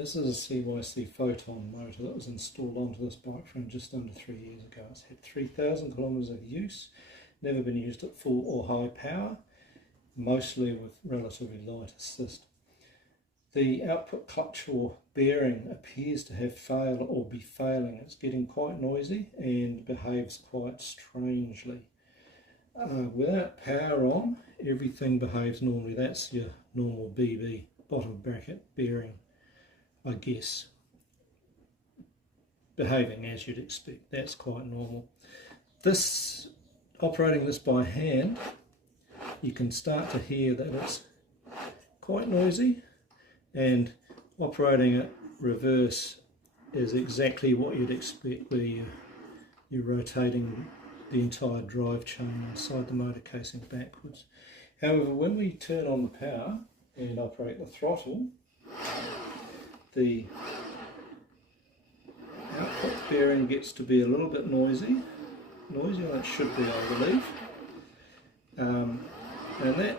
This is a CYC Photon motor that was installed onto this bike frame just under 3 years ago. It's had 3,000 kilometres of use, never been used at full or high power, mostly with relatively light assist. The output clutch or bearing appears to have failed or be failing. It's getting quite noisy and behaves quite strangely. Without power on, everything behaves normally. That's your normal BB, bottom bracket bearing, I guess, behaving as you'd expect. That's quite normal. Operating this by hand, you can start to hear that it's quite noisy, and operating it reverse is exactly what you'd expect, where you're rotating the entire drive chain inside the motor casing backwards. However, when we turn on the power and operate the throttle, the output bearing gets to be a little bit noisier than it should be, I believe, and that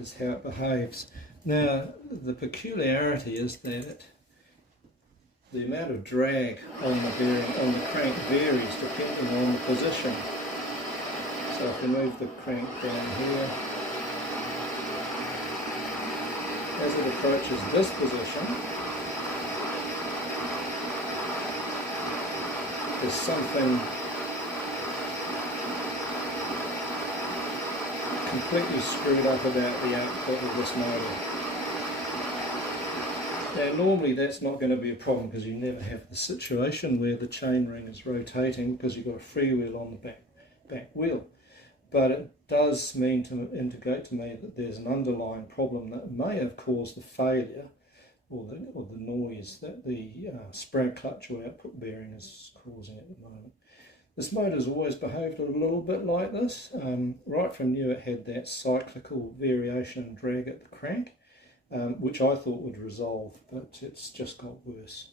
is how it behaves. Now, the peculiarity is that the amount of drag on the bearing, on the crank, varies depending on the position. So if we move the crank down here, as it approaches this position, there's something completely screwed up about the output of this motor. Now normally that's not going to be a problem, because you never have the situation where the chainring is rotating because you've got a freewheel on the back wheel. But it does mean to indicate to me that there's an underlying problem that may have caused the failure or the noise that the sprag clutch or output bearing is causing at the moment. This motor's always behaved a little bit like this. Right from new, it had that cyclical variation and drag at the crank, which I thought would resolve, but it's just got worse.